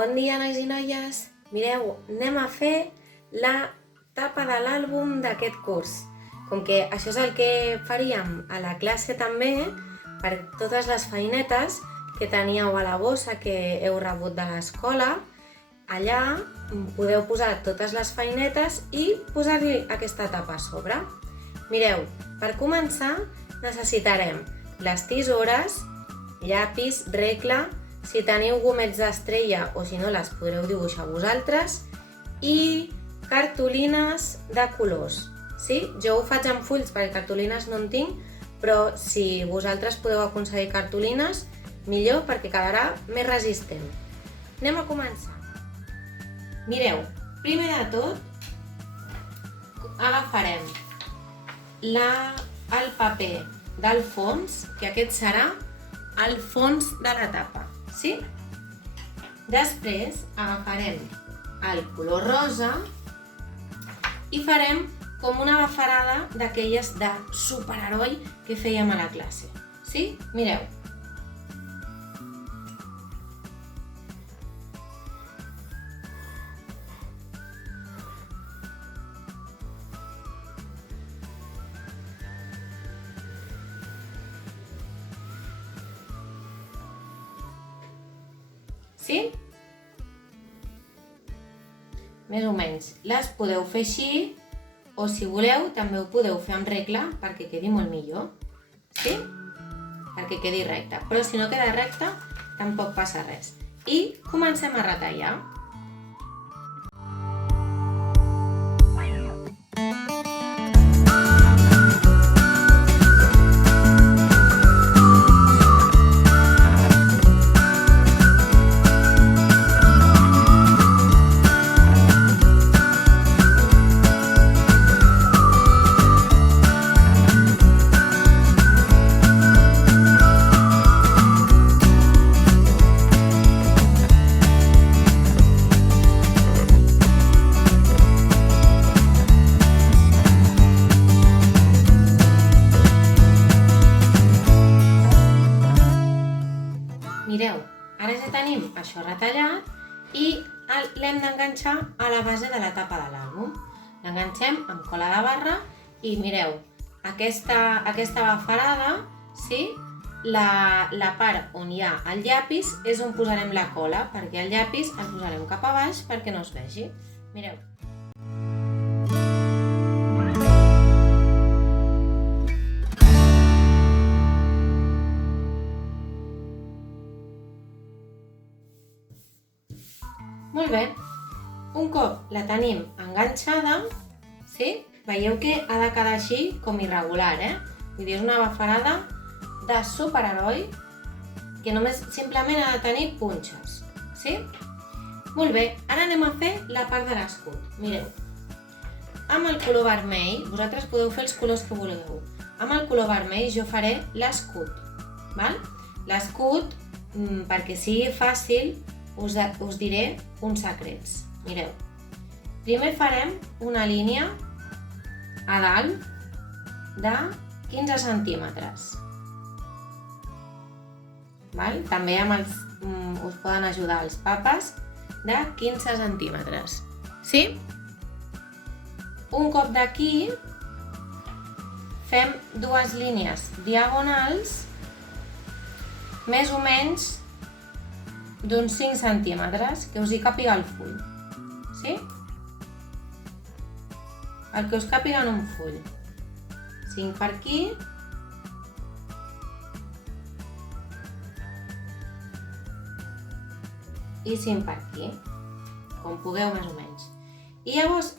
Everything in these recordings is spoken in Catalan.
Bon dia, nois i noies! Mireu, anem a fer la tapa de l'àlbum d'aquest curs. Com que això és el que faríem a la classe també, per totes les feinetes que teníeu a la bossa que heu rebut de l'escola, allà podeu posar totes les feinetes i posar-li aquesta tapa a sobre. Mireu, per començar necessitarem les tisores, llapis, regla, si teniu gomets d'estrella o si no les podreu dibuixar vosaltres, i cartolines de colors. Sí? Jo ho faig amb fulls perquè cartolines no en tinc, però si vosaltres podeu aconseguir cartolines, millor perquè quedarà més resistent. Anem a començar. Mireu, primer de tot agafarem el paper del fons, que aquest serà el fons de la tapa. Sí? Després agafarem el color rosa i farem com una bafarada d'aquelles de superheroi que fèiem a la classe. Sí? Mireu. Sí? Més o menys. Les podeu fer així, o si voleu també ho podeu fer amb regla perquè quedi molt millor. Sí? Perquè quedi recte. Però si no queda recte, tampoc passa res. I comencem a retallar. Mireu, ara ja tenim això retallat i l'hem d'enganxar a la base de la tapa de l'àlbum. L'enganxem amb cola de barra i mireu, aquesta bafarada, sí? La part on hi ha el llapis és on posarem la cola, perquè el llapis el posarem cap a baix perquè no es vegi. Mireu. Molt bé, un cop la tenim enganxada, sí? Veieu que ha de quedar així com irregular, Vull dir, és una bafarada de superheroi que només simplement ha de tenir punxes, sí? Molt bé, ara anem a fer la part de l'escut. Mireu, amb el color vermell, vosaltres podeu fer els colors que vulgueu. Amb el color vermell jo faré l'escut, val? L'escut, perquè sigui fàcil, us diré uns secrets. Mireu, primer farem una línia a dalt de 15 centímetres. Val? També us poden ajudar els papes de 15 centímetres. Sí? Un cop d'aquí fem dues línies diagonals més o menys d'uns 5 centímetres, que us hi càpiga el full. Sí? El que us càpiga en un full. 5 per aquí. I 5 per aquí. Com pugueu, més o menys. I llavors,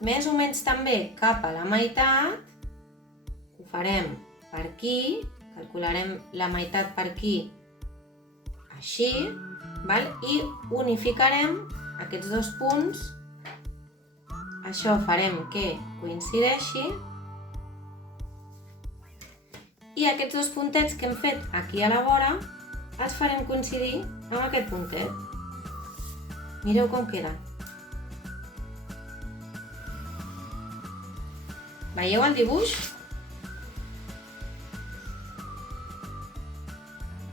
més o menys també cap a la meitat, ho farem per aquí, calcularem la meitat per aquí, així, val? I unificarem aquests dos punts. Això farem que coincideixi. I aquests dos puntets que hem fet aquí a la vora els farem coincidir amb aquest puntet. Mireu com queda. Veieu el dibuix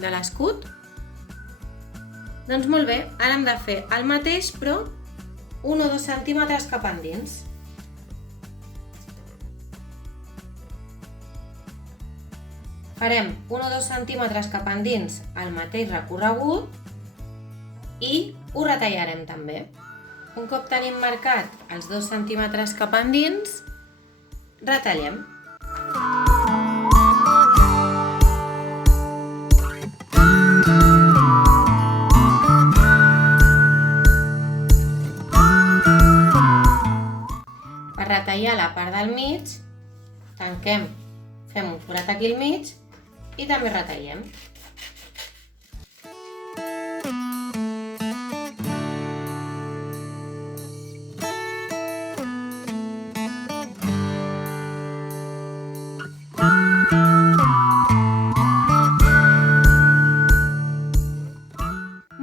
de l'escut? Doncs molt bé, ara hem de fer el mateix però 1 o 2 centímetres cap endins. Farem 1 o 2 centímetres cap endins el mateix recorregut i ho retallarem també. Un cop tenim marcat els 2 centímetres cap endins, retallem. Per retallar la part del mig, tanquem, fem un forat aquí al mig i també retallem.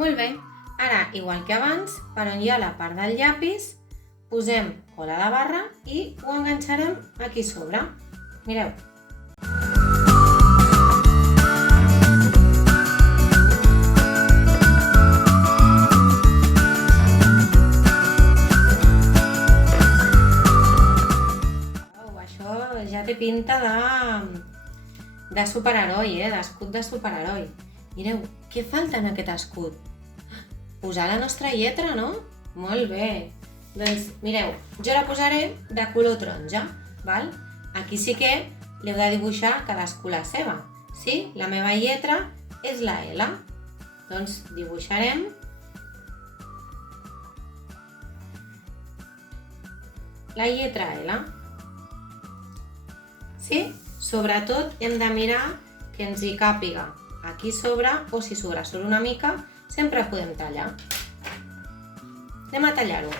Molt bé, ara, igual que abans, per on hi ha la part del llapis, posem cola de barra i ho enganxarem aquí sobre. Mireu. Això ja té pinta de superheroi, d'escut de superheroi. Mireu, què falta en aquest escut? Posar la nostra lletra, no? Molt bé. Doncs mireu, jo la posaré de color taronja, val? Aquí sí que li heu de dibuixar cadascú la seva. Sí? La meva lletra és la L. Doncs dibuixarem la lletra L. Sí? Sobretot hem de mirar que ens hi càpiga aquí sobre, o si sobresurt una mica, sempre podem tallar. Anem a tallar-ho.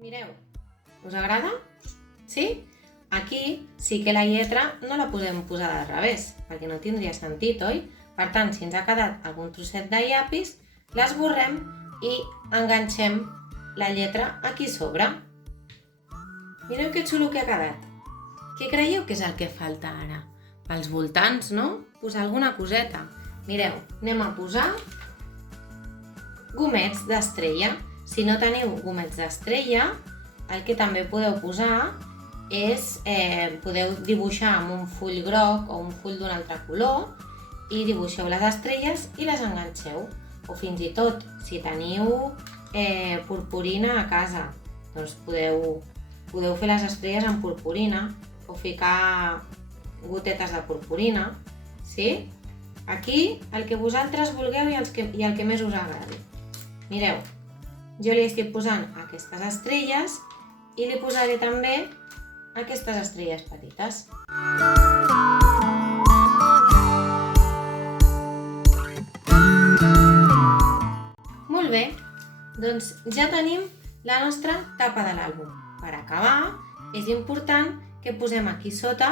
Mireu, us agrada? Sí? Aquí sí que la lletra no la podem posar del revés, perquè no tindria sentit, oi? Per tant, si ens ha quedat algun trosset de llapis, l'esborrem i enganxem la lletra aquí sobre. Mireu que xulo que ha quedat. Què creieu que és el que falta ara? Pels voltants, no? Posar alguna coseta. Mireu, anem a posar gomets d'estrella. Si no teniu gomets d'estrella, el que també podeu posar és, podeu dibuixar amb un full groc o un full d'un altre color i dibuixeu les estrelles i les enganxeu. O fins i tot, si teniu purpurina a casa, doncs podeu fer les estrelles amb purpurina o ficar gotetes de purpurina, sí? Aquí el que vosaltres vulgueu i el que més us agradi. Mireu, jo li estic posant aquestes estrelles i li posaré també aquestes estrelles petites. Molt bé, doncs ja tenim la nostra tapa de l'àlbum. Per acabar, és important que posem aquí sota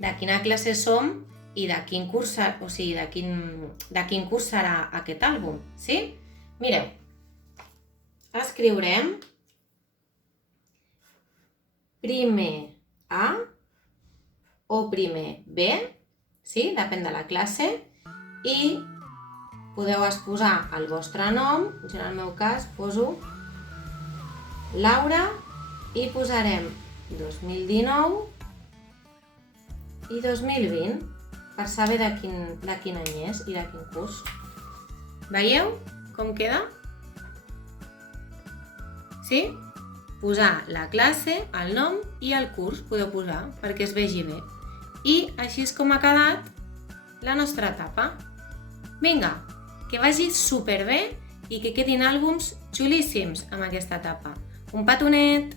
de quina classe som i de quin curs serà aquest àlbum, sí? Mireu, escriurem primer A o primer B, sí? Depèn de la classe, i podeu exposar el vostre nom. Jo en el meu cas poso Laura i posarem 2019 i 2020 per saber de quin any és i de quin curs. Veieu com queda? Sí? Posar la classe, el nom i el curs podeu posar perquè es vegi bé. I així és com ha quedat la nostra tapa. Vinga, que vagi superbé i que quedin àlbums xulíssims amb aquesta tapa. Un petonet!